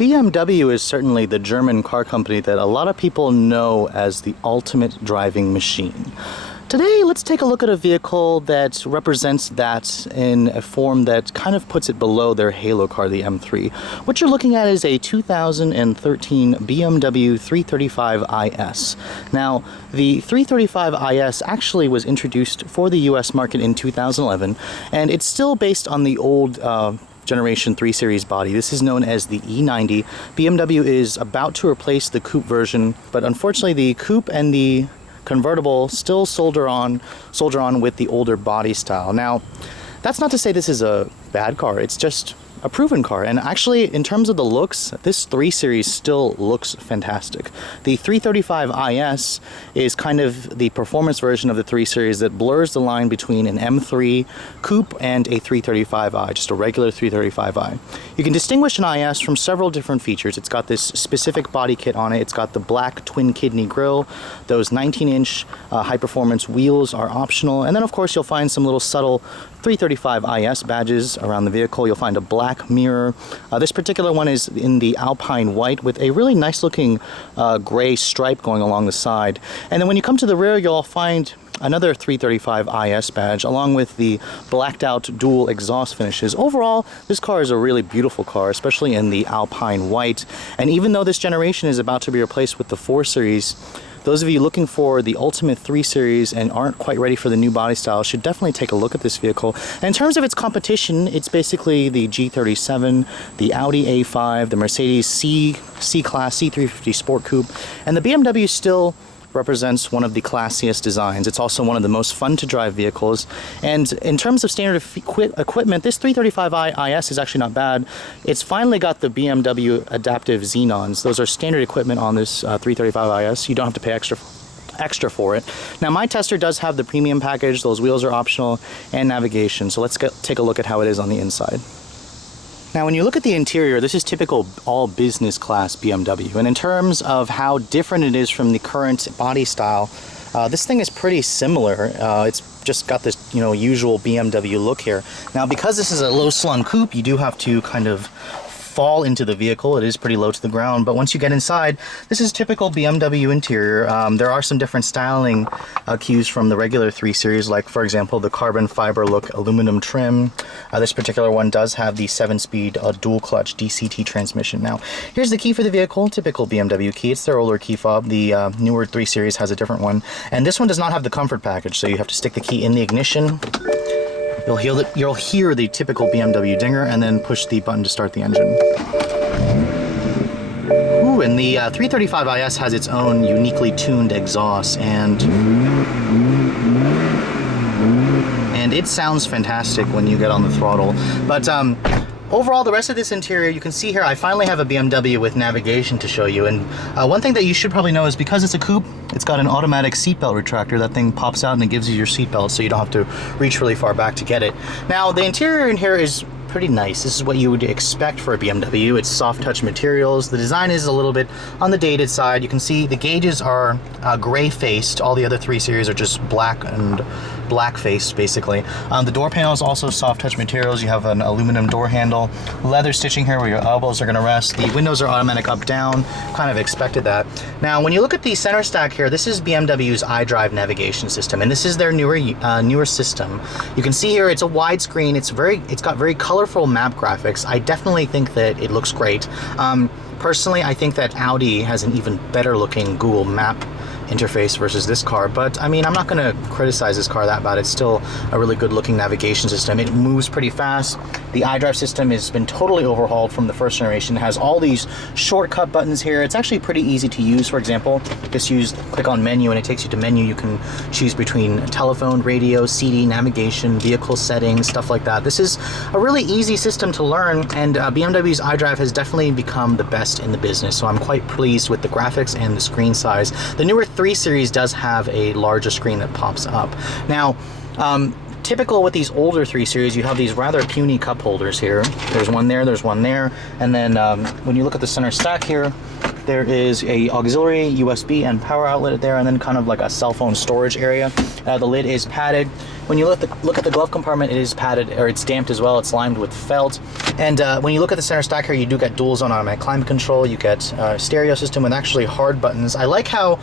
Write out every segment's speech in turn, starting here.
BMW is certainly the German car company that a lot of people know as the ultimate driving machine. Today, let's take a look at a vehicle that represents that in a form that kind of puts it below their halo car, the M3. What you're looking at is a 2013 BMW 335is. Now, the 335is actually was introduced for the US market in 2011, and it's still based on the old Generation 3 Series body. This is known as the E90. BMW is about to replace the coupe version, but unfortunately the coupe and the convertible still soldier on with the older body style. Now, that's not to say this is a bad car. It's just a proven car. And actually, in terms of the looks, this 3 Series still looks fantastic. The 335is is kind of the performance version of the 3 Series that blurs the line between an M3 coupe and a 335i, just a regular 335i. You can distinguish an IS from several different features. It's got this specific body kit on it. It's got the black twin kidney grille. Those 19-inch high-performance wheels are optional. And then, of course, you'll find some little subtle 335is badges around the vehicle. You'll find a black mirror. This particular one is in the Alpine white with a really nice looking gray stripe going along the side. And then when you come to the rear, you'll find another 335is badge along with the blacked out dual exhaust finishes. Overall, this car is a really beautiful car, especially in the Alpine white. And even though this generation is about to be replaced with the 4 Series, those of you looking for the ultimate 3 Series and aren't quite ready for the new body style should definitely take a look at this vehicle. And in terms of its competition, it's basically the G37, the Audi A5, the Mercedes C-Class C350 Sport Coupe, and the BMW still represents one of the classiest designs. It's also one of the most fun to drive vehicles. And in terms of standard equipment, this 335is is actually not bad. It's finally got the BMW adaptive xenons. Those are standard equipment on this 335is. You don't have to pay extra for it. Now, my tester does have the premium package. Those wheels are optional, and navigation. So let's take a look at how it is on the inside. Now, when you look at the interior, this is typical all business class BMW. And in terms of how different it is from the current body style, this thing is pretty similar. It's just got this, usual BMW look here. Now, because this is a low slung coupe, you do have to kind of fall into the vehicle. It is pretty low to the ground, but once you get inside, this is typical BMW interior. There are some different styling cues from the regular 3 Series, like for example the carbon fiber look aluminum trim. This particular one does have the 7-speed dual clutch DCT transmission. Now, here's the key for the vehicle, typical BMW key. It's their older key fob. The newer 3 Series has a different one, and this one does not have the comfort package, so you have to stick the key in the ignition. You'll hear the typical BMW dinger and then push the button to start the engine. Ooh, and the 335is has its own uniquely tuned exhaust, and it sounds fantastic when you get on the throttle. But overall, the rest of this interior, you can see here, I finally have a BMW with navigation to show you. And one thing that you should probably know is because it's a coupe, it's got an automatic seatbelt retractor. That thing pops out and it gives you your seatbelt, so you don't have to reach really far back to get it. Now, the interior in here is pretty nice. This is what you would expect for a BMW. It's soft touch materials. The design is a little bit on the dated side. You can see the gauges are gray faced. All the other 3 Series are just black and black faced, basically. The door panel is also soft touch materials. You have an aluminum door handle, leather stitching here where your elbows are going to rest. The windows are automatic up down. Kind of expected that. Now, when you look at the center stack here, this is BMW's iDrive navigation system, and this is their newer system. You can see here it's a widescreen. It's got very colorful map graphics. I definitely think that it looks great. Personally, I think that Audi has an even better looking Google Map interface versus this car, but I mean, I'm not going to criticize this car that bad. It's still a really good looking navigation system. It moves pretty fast. The iDrive system has been totally overhauled from the first generation. It has all these shortcut buttons here. It's actually pretty easy to use. For example, just click on menu and it takes you to menu. You can choose between telephone, radio, CD, navigation, vehicle settings, stuff like that. This is a really easy system to learn, and BMW's iDrive has definitely become the best in the business, so I'm quite pleased with the graphics and the screen size. The newer 3 Series does have a larger screen that pops up. Now, typical with these older 3 Series, you have these rather puny cup holders here. There's one there, and then when you look at the center stack here, there is a auxiliary USB and power outlet there, and then kind of like a cell phone storage area. The lid is padded. When you look at the glove compartment, it is padded, or it's damped as well. It's lined with felt. And when you look at the center stack here, you do get dual zone automatic climate control. You get stereo system with actually hard buttons. I like how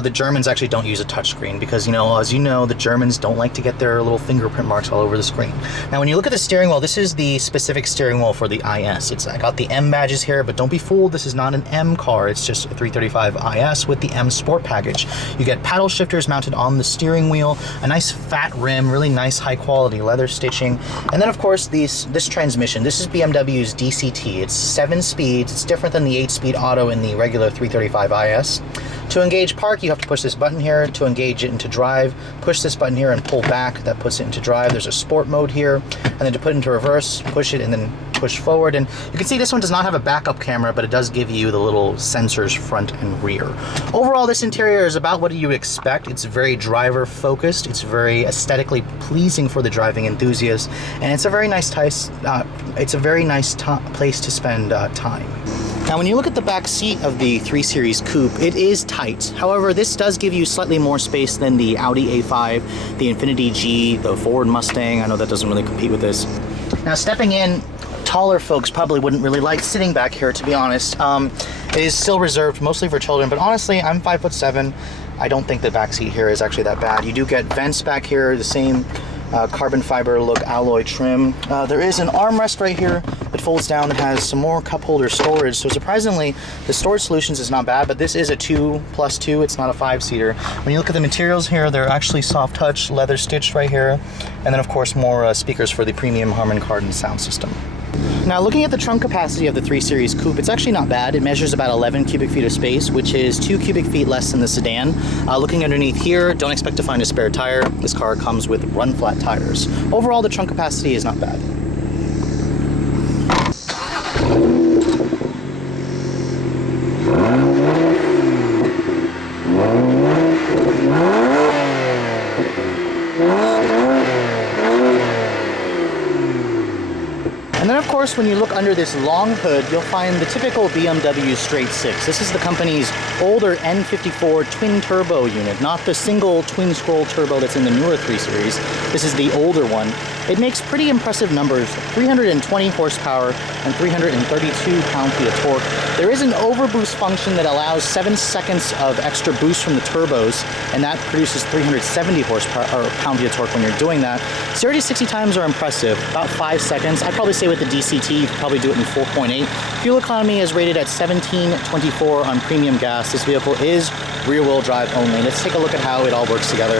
the Germans actually don't use a touchscreen because, you know, as you know, the Germans don't like to get their little fingerprint marks all over the screen. Now, when you look at the steering wheel, this is the specific steering wheel for the IS. I got the M badges here, but don't be fooled. This is not an M car. It's just a 335 IS with the M Sport package. You get paddle shifters mounted on the steering wheel, a nice fat rim, really nice high quality leather stitching, and then of course this transmission. This is BMW's DCT. It's 7 speeds. It's different than the 8-speed auto in the regular 335 IS. To engage park, you have to push this button here. To engage it into drive, push this button here and pull back. That puts it into drive. There's a sport mode here. And then to put it into reverse, push it and then push forward. And you can see this one does not have a backup camera, but it does give you the little sensors front and rear. Overall, this interior is about what you expect. It's very driver focused. It's very aesthetically pleasing for the driving enthusiast. And it's a very nice place to spend time. Now, when you look at the back seat of the 3 Series Coupe, it is tight. However, this does give you slightly more space than the Audi A5, the Infiniti G, the Ford Mustang. I know that doesn't really compete with this. Now, stepping in, taller folks probably wouldn't really like sitting back here, to be honest. It is still reserved mostly for children, but honestly, I'm 5'7". I don't think the back seat here is actually that bad. You do get vents back here, the same carbon fiber look alloy trim. There is an armrest right here that folds down that has some more cup holder storage. So surprisingly, the storage solutions is not bad, but this is a 2+2. It's not a 5-seater. When you look at the materials here, they're actually soft touch, leather stitched right here. And then of course more speakers for the premium Harman Kardon sound system. Now, looking at the trunk capacity of the 3 Series Coupe, it's actually not bad. It measures about 11 cubic feet of space, which is 2 cubic feet less than the sedan. Looking underneath here, don't expect to find a spare tire. This car comes with run-flat tires. Overall, the trunk capacity is not bad. And then of course, when you look under this long hood, you'll find the typical BMW straight 6. This is the company's older N54 twin turbo unit, not the single twin scroll turbo that's in the newer 3 Series. This is the older one. It makes pretty impressive numbers, 320 horsepower and 332 pound-feet of torque. There is an overboost function that allows 7 seconds of extra boost from the turbos, and that produces 370 horsepower or pound-feet of torque when you're doing that. 0 to 60 times are impressive, about 5 seconds. I'd probably say with the DCT, you could probably do it in 4.8. Fuel economy is rated at 17.24 on premium gas. This vehicle is rear-wheel drive only. Let's take a look at how it all works together.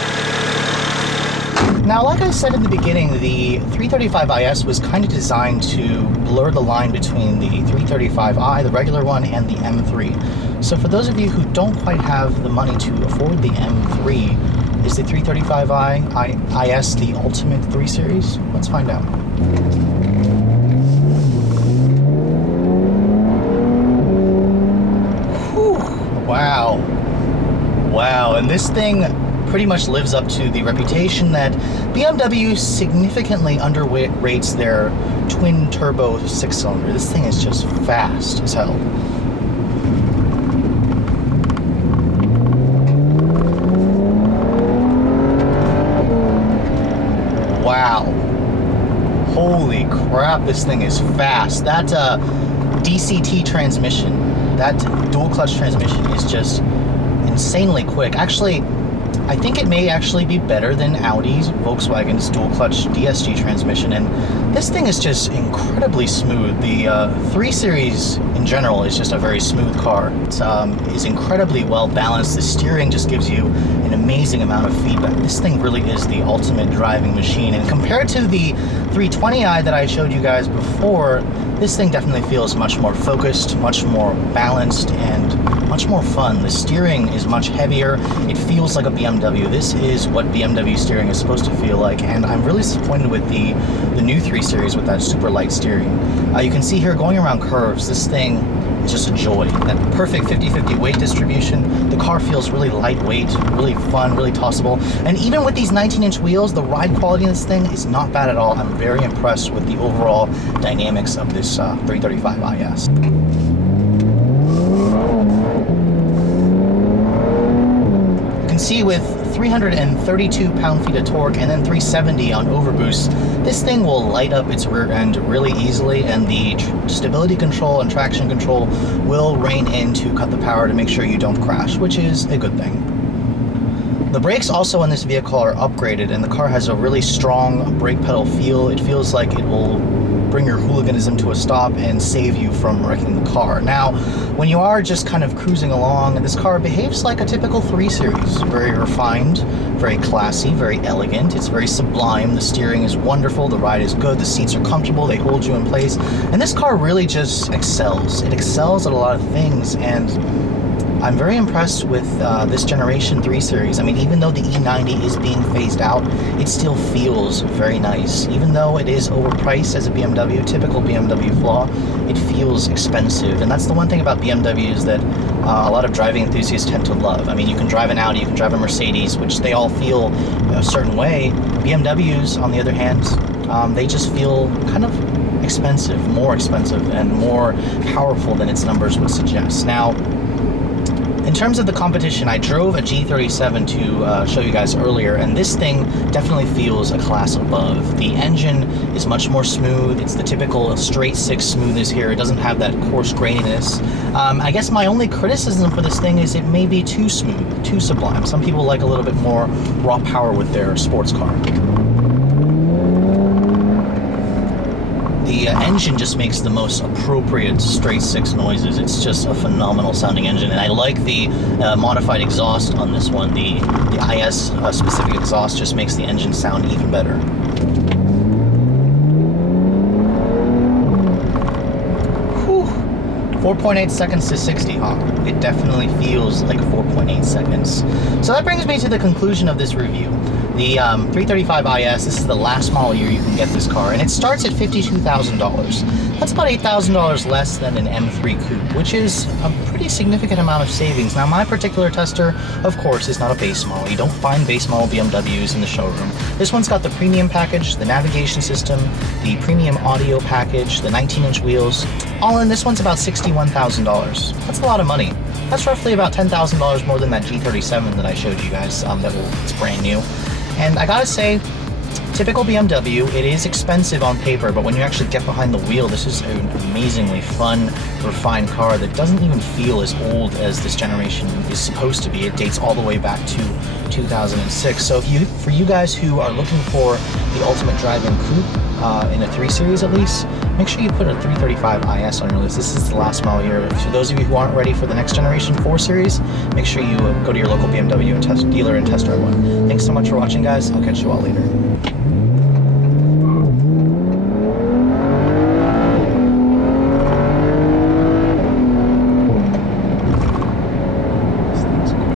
Now, like I said in the beginning, the 335 IS was kind of designed to blur the line between the 335i, the regular one, and the M3. So for those of you who don't quite have the money to afford the M3, is the 335i IS the ultimate 3 Series? Let's find out. Whew. Wow. Wow, and this thing pretty much lives up to the reputation that BMW significantly underrates their twin turbo 6-cylinder. This thing is just fast as hell. Wow. Holy crap, this thing is fast. That DCT transmission, that dual clutch transmission is just insanely quick. Actually, I think it may actually be better than Audi's, Volkswagen's dual-clutch DSG transmission, and this thing is just incredibly smooth. The 3 Series in general is just a very smooth car. It is incredibly well balanced. The steering just gives you an amazing amount of feedback. This thing really is the ultimate driving machine, and compared to the 320i that I showed you guys before, this thing definitely feels much more focused, much more balanced, and much more fun. The steering is much heavier. It feels like a BMW. This is what BMW steering is supposed to feel like, and I'm really disappointed with the new 3 Series with that super light steering. You can see here going around curves, this thing is just a joy. That perfect 50-50 weight distribution. The car feels really lightweight, really fun, really tossable. And even with these 19-inch wheels, the ride quality in this thing is not bad at all. I'm very impressed with the overall dynamics of this 335 IS. You can see with 332 pound-feet of torque and then 370 on overboost, this thing will light up its rear end really easily, and the stability control and traction control will rein in to cut the power to make sure you don't crash, which is a good thing. The brakes also in this vehicle are upgraded, and the car has a really strong brake pedal feel. It feels like it will bring your hooliganism to a stop and save you from wrecking the car. Now, when you are just kind of cruising along, this car behaves like a typical 3 Series. Very refined, very classy, very elegant. It's very sublime. The steering is wonderful. The ride is good. The seats are comfortable. They hold you in place. And this car really just excels. It excels at a lot of things, and I'm very impressed with this generation 3 Series. I mean, even though the E90 is being phased out, it still feels very nice. Even though it is overpriced as a BMW, typical BMW flaw, it feels expensive. And that's the one thing about BMWs that a lot of driving enthusiasts tend to love. I mean, you can drive an Audi, you can drive a Mercedes, which they all feel a certain way. BMWs, on the other hand, they just feel kind of expensive, and more powerful than its numbers would suggest. Now, in terms of the competition, I drove a G37 to show you guys earlier, and this thing definitely feels a class above. The engine is much more smooth. It's the typical straight 6 smoothness here. It doesn't have that coarse graininess. I guess my only criticism for this thing is it may be too smooth, too sublime. Some people like a little bit more raw power with their sports car. The engine just makes the most appropriate straight 6 noises. It's just a phenomenal sounding engine, and I like the modified exhaust on this one. The IS specific exhaust just makes the engine sound even better. Whew. 4.8 seconds to 60, huh? It definitely feels like 4.8 seconds. So that brings me to the conclusion of this review. The 335is, this is the last model year you can get this car, and it starts at $52,000. That's about $8,000 less than an M3 Coupe, which is a pretty significant amount of savings. Now, my particular tester, of course, is not a base model. You don't find base model BMWs in the showroom. This one's got the premium package, the navigation system, the premium audio package, the 19-inch wheels. All in, this one's about $61,000. That's a lot of money. That's roughly about $10,000 more than that G37 that I showed you guys. It's brand new. And I gotta say, typical BMW, it is expensive on paper, but when you actually get behind the wheel, this is an amazingly fun, refined car that doesn't even feel as old as this generation is supposed to be. It dates all the way back to 2006. So for you guys who are looking for the ultimate driving coupe, in a 3 Series at least, make sure you put a 335is on your list. This is the last model year. For those of you who aren't ready for the next generation 4 Series, make sure you go to your local BMW dealer and test drive one. Thanks so much for watching, guys. I'll catch you all later.